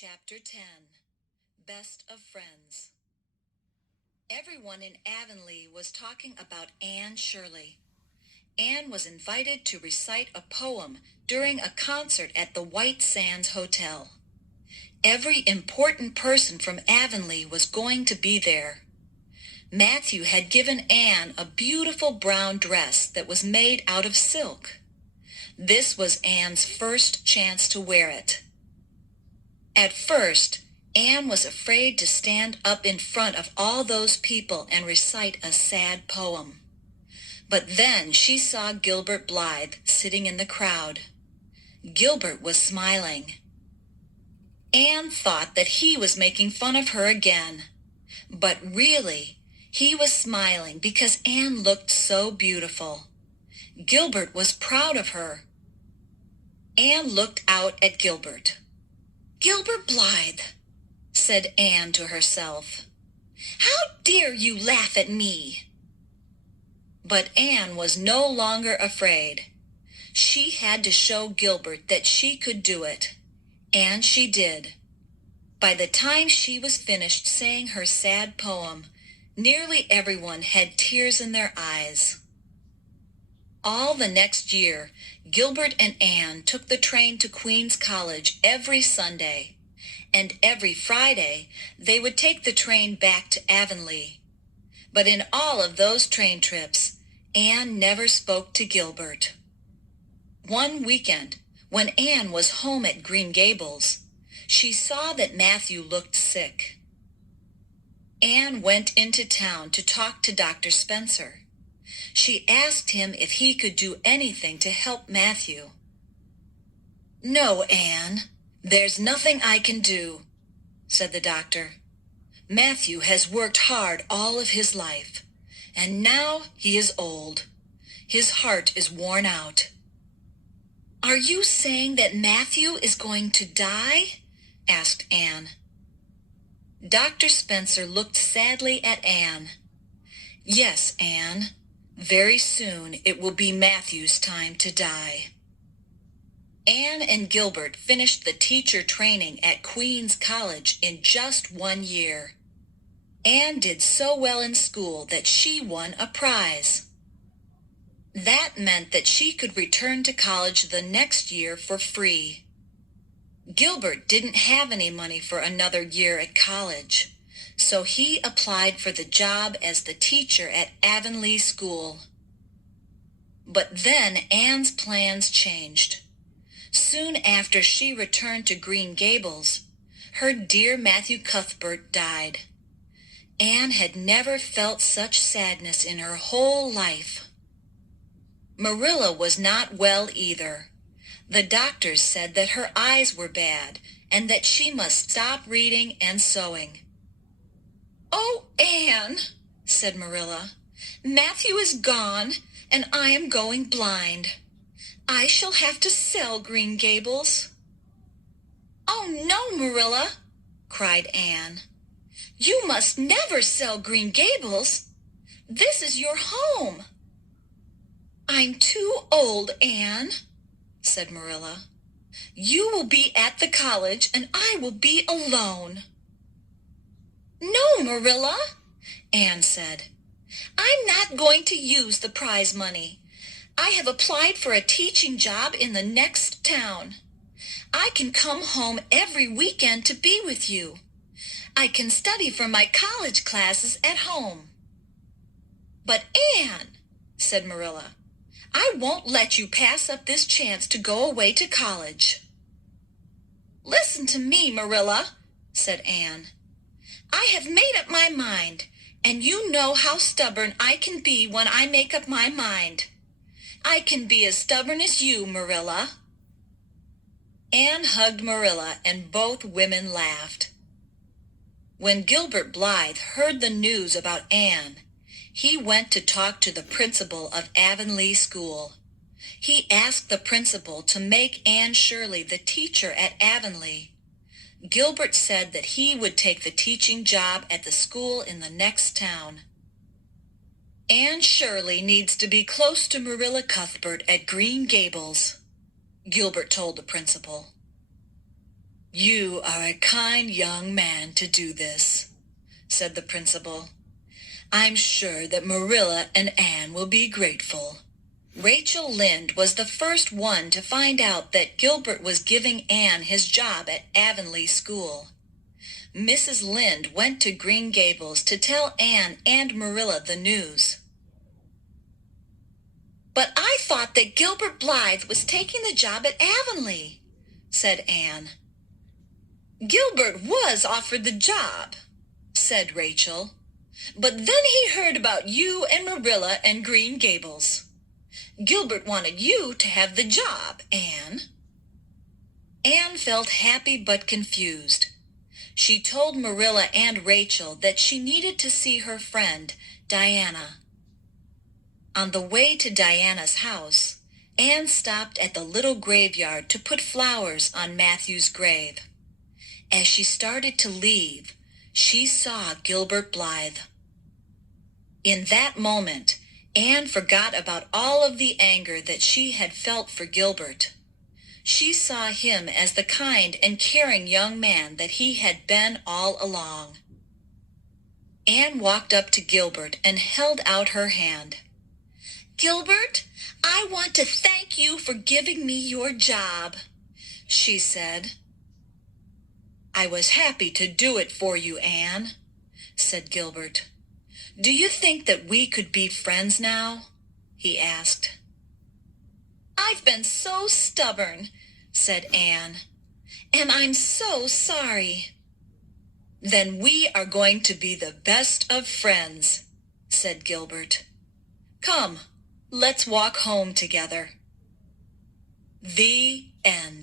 Chapter 10. Best of Friends. Everyone in Avonlea was talking about Anne Shirley. Anne was invited to recite a poem during a concert at the White Sands Hotel. Every important person from Avonlea was going to be there. Matthew had given Anne a beautiful brown dress that was made out of silk. This was Anne's first chance to wear it. At first, Anne was afraid to stand up in front of all those people and recite a sad poem. But then she saw Gilbert Blythe sitting in the crowd. Gilbert was smiling. Anne thought that he was making fun of her again. But really, he was smiling because Anne looked so beautiful. Gilbert was proud of her. Anne looked out at Gilbert. "Gilbert Blythe," said Anne to herself. "How dare you laugh at me?" But Anne was no longer afraid. She had to show Gilbert that she could do it, and she did. By the time she was finished saying her sad poem, nearly everyone had tears in their eyes. All the next year, Gilbert and Anne took the train to Queen's College every Sunday, and every Friday they would take the train back to Avonlea. But in all of those train trips, Anne never spoke to Gilbert. One weekend, when Anne was home at Green Gables, she saw that Matthew looked sick. Anne went into town to talk to Dr. Spencer. She asked him if he could do anything to help Matthew. "No, Anne, there's nothing I can do," said the doctor. "Matthew has worked hard all of his life, and now he is old. His heart is worn out." "Are you saying that Matthew is going to die?" asked Anne. Dr. Spencer looked sadly at Anne. "Yes, Anne. Very soon it will be Matthew's time to die." Anne and Gilbert finished the teacher training at Queen's College in just 1 year. Anne did so well in school that she won a prize. That meant that she could return to college the next year for free. Gilbert didn't have any money for another year at college, so he applied for the job as the teacher at Avonlea School. But then Anne's plans changed. Soon after she returned to Green Gables, her dear Matthew Cuthbert died. Anne had never felt such sadness in her whole life. Marilla was not well either. The doctors said that her eyes were bad and that she must stop reading and sewing. "Oh, Anne," said Marilla, "Matthew is gone, and I am going blind. I shall have to sell Green Gables." "Oh, no, Marilla," cried Anne. "You must never sell Green Gables. This is your home." "I'm too old, Anne," said Marilla. "You will be at the college, and I will be alone." "No, Marilla," Anne said. "I'm not going to use the prize money. I have applied for a teaching job in the next town. I can come home every weekend to be with you. I can study for my college classes at home." "But Anne," said Marilla, "I won't let you pass up this chance to go away to college." "Listen to me, Marilla," said Anne. "I have made up my mind, and you know how stubborn I can be when I make up my mind. I can be as stubborn as you, Marilla." Anne hugged Marilla, and both women laughed. When Gilbert Blythe heard the news about Anne, he went to talk to the principal of Avonlea School. He asked the principal to make Anne Shirley the teacher at Avonlea. Gilbert said that he would take the teaching job at the school in the next town. "Anne Shirley needs to be close to Marilla Cuthbert at Green Gables," Gilbert told the principal. "You are a kind young man to do this," said the principal. "I'm sure that Marilla and Anne will be grateful." Rachel Lynde was the first one to find out that Gilbert was giving Anne his job at Avonlea School. Mrs. Lynde went to Green Gables to tell Anne and Marilla the news. "But I thought that Gilbert Blythe was taking the job at Avonlea," said Anne. "Gilbert was offered the job," said Rachel. "But then he heard about you and Marilla and Green Gables. Gilbert wanted you to have the job, Anne." Anne felt happy but confused. She told Marilla and Rachel that she needed to see her friend, Diana. On the way to Diana's house, Anne stopped at the little graveyard to put flowers on Matthew's grave. As she started to leave, she saw Gilbert Blythe. In that moment, Anne forgot about all of the anger that she had felt for Gilbert. She saw him as the kind and caring young man that he had been all along. Anne walked up to Gilbert and held out her hand. "Gilbert, I want to thank you for giving me your job," she said. "I was happy to do it for you, Anne," said Gilbert. "Do you think that we could be friends now?" he asked. "I've been so stubborn," said Anne, "and I'm so sorry." "Then we are going to be the best of friends," said Gilbert. "Come, let's walk home together." The end.